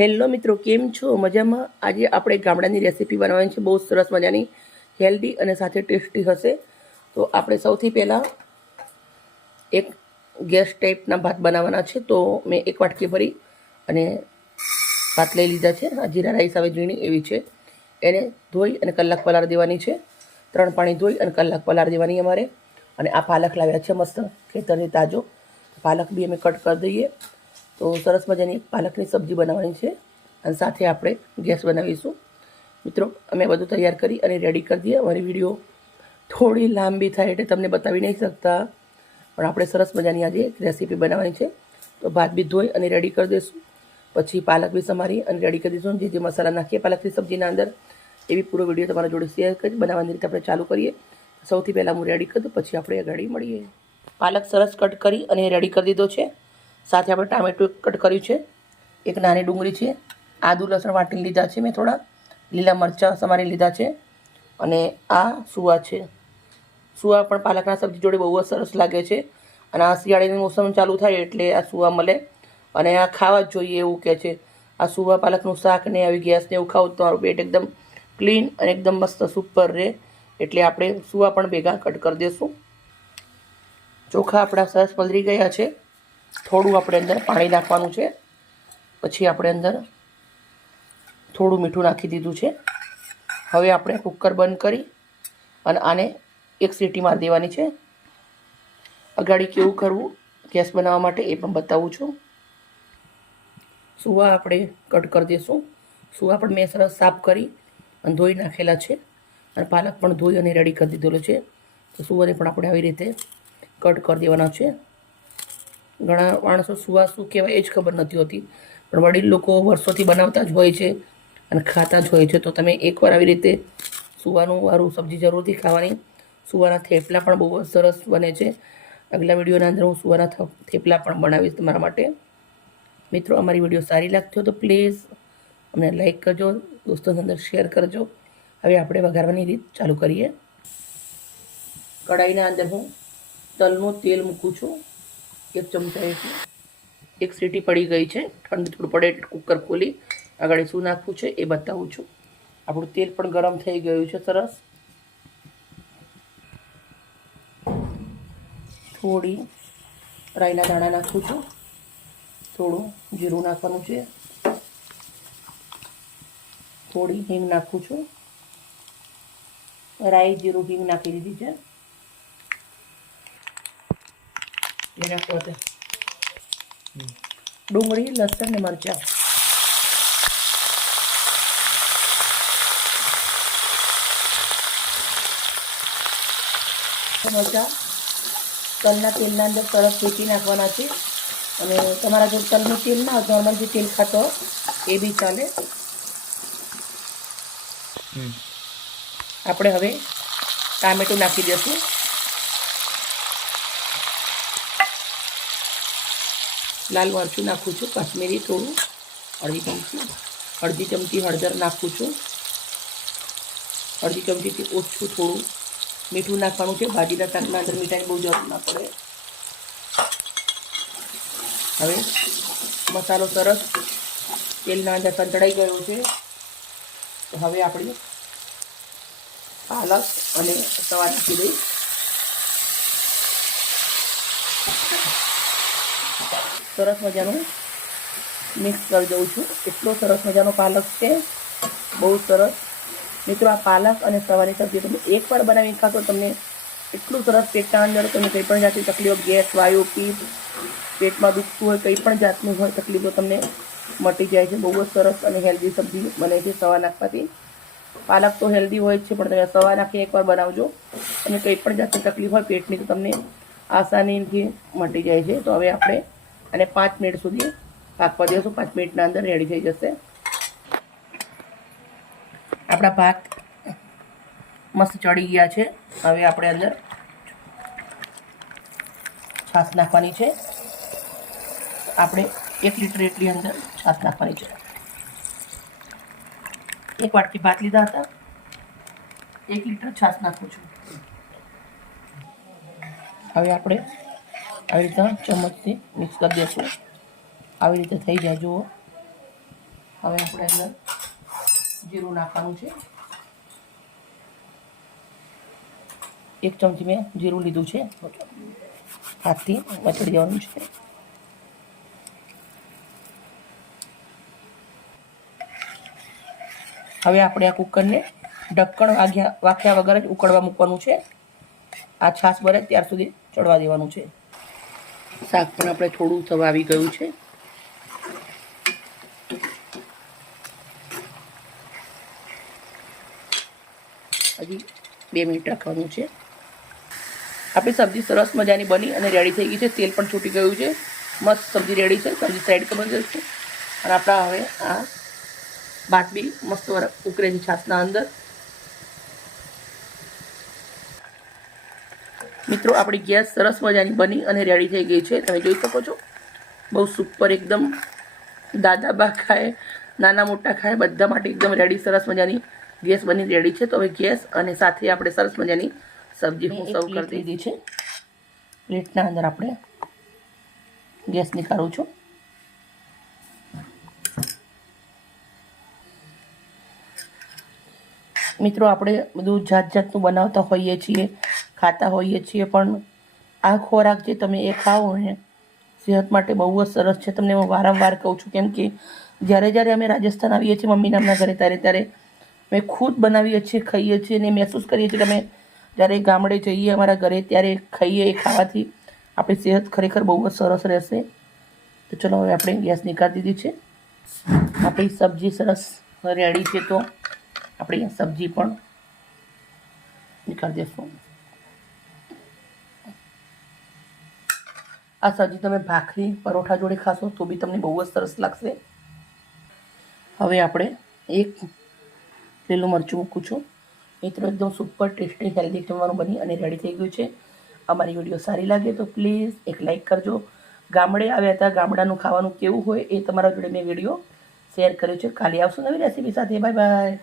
Hello મિત્રો, કેમ છો? મજામાં? આજે આપણે ગામડાની રેસીપી બનાવવાની છે. બહુ સરસ મજાની. હેલ્ધી અને સાથે ટેસ્ટી હશે. તો આપણે સૌથી પહેલાં એક ગેસ ટાઈપના ભાત બનાવવાના છે. તો મેં એક વાટકી ભરી અને ભાત લઈ લીધા છે. જીરા, રાઈસ આવે ઝીણી એવી છે. એને ધોઈ અને કલાક પલાર દેવાની છે. ત્રણ પાણી ધોઈ અને કલાક પલાર દેવાની અમારે. અને આ પાલક લાવ્યા છે મસ્ત ખેતરની તાજો. પાલક બી અમે કટ કરી દઈએ. તો સરસ મજાની પાલકની સબ્જી બનાવવાની છે અને સાથે આપણે ગેસ બનાવીશું. મિત્રો, અમે બધું તૈયાર કરી અને રેડી કરી દઈએ. અમારી વીડિયો થોડી લાંબી થાય એટલે તમને બતાવી નહીં શકતા. પણ આપણે સરસ મજાની આજે રેસીપી બનાવવાની છે. તો ભાત બી ધોઈ અને રેડી કરી દઈશું. પછી પાલક બી સમારી અને રેડી કરી દઈશું. જે જે મસાલા નાખીએ પાલકની સબ્જીના અંદર એવી પૂરો વીડિયો તમારા જોડે શેર કરી બનાવવાની રીતે આપણે ચાલુ કરીએ. સૌથી પહેલાં હું રેડી કરી દઉં, પછી આપણે રેડી મળીએ. પાલક સરસ કટ કરી અને રેડી કરી દીધો છે. સાથે આપણે ટામેટું કટ કર્યું છે. એક નાની ડુંગળી છે. આદુ, લસણ વાટીને લીધા છે મેં થોડા. લીલા મરચાં સમારી લીધા છે. અને આ સુવા છે. સુવા પણ પાલકના સબ્જી જોડે બહુ જ સરસ લાગે છે. અને આ શિયાળાની મોસમ ચાલુ થાય એટલે આ સુવા મળે. અને આ ખાવા જ જોઈએ એવું કહે છે. આ સુવા પાલકનું શાક ને આવી ગેસ ને એવું ખાવ તમારું પેટ એકદમ ક્લીન અને એકદમ મસ્ત સુપર રહે. એટલે આપણે સુવા પણ ભેગા કટ કરી દઈશું ચોખા આપણા સરસ પલરી ગયા છે. થોડું આપણે અંદર પાણી નાખવાનું છે. પછી આપણે અંદર થોડું મીઠું નાખી દીધું છે. હવે આપણે કુકર બંધ કરી અને આને એક સીટી મારી દેવાની છે. અગાડી કેવું કરવું, ગેસ બનાવવા માટે એ પણ બતાવું છું. સુવા આપણે કટ કરી દઈશું સુવા પણ મેં સરસ સાફ કરી અને ધોઈ નાખેલા છે. અને પાલક પણ ધોઈ અને રેડી કરી દીધેલો છે. તો સુવાને પણ આપણે આવી રીતે કટ કરી દેવાના છે. ઘણા માણસો સુવા શું કહેવાય, એ જ ખબર નથી હોતી. પણ વડીલ લોકો વર્ષોથી બનાવતા જ હોય છે અને ખાતા જ હોય છે. તો તમે એકવાર આવી રીતે સુવાનું વાળું સબ્જી જરૂરથી ખાવાની. સુવાના થેપલા પણ બહુ સરસ બને છે. આગલા વિડીયોના અંદર હું સુવાના થેપલા પણ બનાવીશ તમારા માટે. મિત્રો, અમારી વીડિયો સારી લાગતી હોય તો પ્લીઝ અમને લાઈક કરજો, દોસ્તોની અંદર શેર કરજો. હવે આપણે વઘારવાની રીત ચાલુ કરીએ. કઢાઈના અંદર હું તલનું તેલ મૂકું છું. એક ચમચા એટલે એક સીટી પડી ગઈ છે. ઠંડ થોડું પડે એટલે કુકર ખોલી આગળ શું નાખવું છે એ બતાવું છું. આપણું તેલ પણ ગરમ થઈ ગયું છે સરસ. થોડી રાઈના દાણા નાખું છું. થોડું જીરું નાખવાનું છે. થોડી હિંગ નાખું છું. રાઈ જીરું હિંગ નાખી દીધી છે. એ ડુંગળી લસણ ને મરચાં મરચાં તલના તેલના અંદર સરસ ફેંકી નાખવાના છે અને તમારા જો તલનું તેલ ના હોય નોર્મલ જે તેલ ખાતો એ બી ચાલે આપણે હવે ટામેટું નાખી દઈશું લાલ મરચું નાખું છું કાશ્મીરી થોડું અડધી ચમચી અડધી ચમચી, હળદર નાખું છું. અડધી ચમચીથી ઓછું થોડું મીઠું નાખવાનું છે, ભાજીના શાકના અંદર મીઠાની બહુ જરૂર ના પડે. હવે મસાલો સરસ તેલના અંદર સંતળાઈ ગયો છે. તો હવે આપણે પાલક અને સવાર નાખી દઈ સરસ મજાનું મિક્સ કરી દઉં છું. એટલો સરસ મજાનો પાલક છે. બહુ સરસ. મિત્રો, આ પાલક અને સવારની સબ્જી તમે એકવાર બનાવી ખાશો તમને એટલું સરસ પેટના અંદર તમને કંઈ પણ જાતની તકલીફ, ગેસ, વાયુ પીઠ પેટમાં દુખતું હોય, કંઈ પણ જાતનું હોય, તકલીફો તમને મટી જાય છે. બહુ જ સરસ અને હેલ્ધી સબ્જી બને છે સવા નાખવાથી પાલક તો હેલ્ધી હોય છે, પણ તમે સવા નાખી એકવાર બનાવજો. અને કંઈ પણ જાતની તકલીફ હોય, પેટની, તો તમને આસાનીથી મટી જાય છે. તો હવે આપણે અને પાંચ મિનિટ સુધી પાકવા દેશું પાંચ મિનિટના અંદર રેડી થઈ જશે. આપણા પાક મસ્ત ચડી ગયા છે. હવે આપણે અંદર છાશ નાખવાની છે. આપણે એક લીટર એટલી અંદર છાશ નાખવાની છે. એક વાટકી ભાત લીધા હતા. એક લીટર છાશ નાખું છું. હવે આપણે આવી રીતના ચમચથી મિક્સ કરી દઈશું આવી રીતે થઈ જાય, જુઓ. હવે આપણે અંદર જીરું નાખવાનું છે. એક ચમચી મેં જીરું લીધું છે. હાથથી વચડી દેવાનું છે. હવે આપણે આ કુકરને ઢક્કણ વાગ્યા વાખ્યા વગર જ ઉકળવા મૂકવાનું છે. આ છાશ બરે ત્યાર સુધી ચડવા દેવાનું છે. શાક પણ આપણે થોડું આવી ગયું છે. હજી બે મિનિટ રાખવાનું છે. આપણી સબ્જી સરસ મજાની બની અને રેડી થઈ ગઈ છે. તેલ પણ છૂટી ગયું છે. મસ્ત સબ્જી રેડી છે. સબ્જી સાઈડ પર બની જશે અને આપણા હવે આ બાટલી મસ્ત ઉકળે છે છાશના અંદર મિત્રો આપણી ગેસ સરસ મજાની બની અને રેડી થઈ ગઈ છે. તમે જોઈ શકો છો. બહુ સુપર એકદમ દાદા બા ખાય નાના મોટા ખાય બધા માટે એકદમ રેડી સરસ મજાની ગેસ બની રેડી છે. તો હવે ગેસ અને સાથે આપણે સરસ મજાની સબ્જી હું સર્વ કરી દીધી છે. પ્લેટના અંદર આપણે ગેસ નીકાળું છું. મિત્રો આપણે બધું જાત જાતનું બનાવતા હોઈએ છીએ. ખાતા હોઈએ છીએ, પણ આ ખોરાક જે તમે એ ખાઓ ને, સેહત માટે બહુ જ સરસ છે. તમને હું વારંવાર કહું છું કેમ કે જ્યારે જ્યારે અમે રાજસ્થાન આવીએ છીએ મમ્મી નામના ઘરે, ત્યારે ત્યારે અમે ખુદ બનાવીએ છીએ, ખાઈએ છીએ અને મહેસૂસ કરીએ છીએ. કે અમે જ્યારે ગામડે જઈએ અમારા ઘરે, ત્યારે ખાઈએ એ ખાવાથી આપણી સેહત ખરેખર બહુ જ સરસ રહેશે. તો ચલો હવે આપણે ગેસ નીકાળી દીધી છે. આપણી સબ્જી સરસ રેડી છે, તો આપણે સબ્જી પણ નીકાળી દઈશું આ સબ્જી તમે ભાખરી, પરોઠા જોડે ખાશો તો બી તમને બહુ જ સરસ લાગશે. હવે આપણે એક લીલું મરચું મૂકું છું મિત્રો, એકદમ સુપર ટેસ્ટી હેલ્ધી જમવાનું બની અને રેડી થઈ ગયું છે. અમારી વીડિયો સારી લાગે તો પ્લીઝ એક લાઇક કરજો. ગામડે આવ્યા હતા, ગામડાનું ખાવાનું કેવું હોય એ તમારા જોડે મેં વીડિયો શેર કર્યો છે. કાલે આવશું નવી રેસીપી સાથે. Bye bye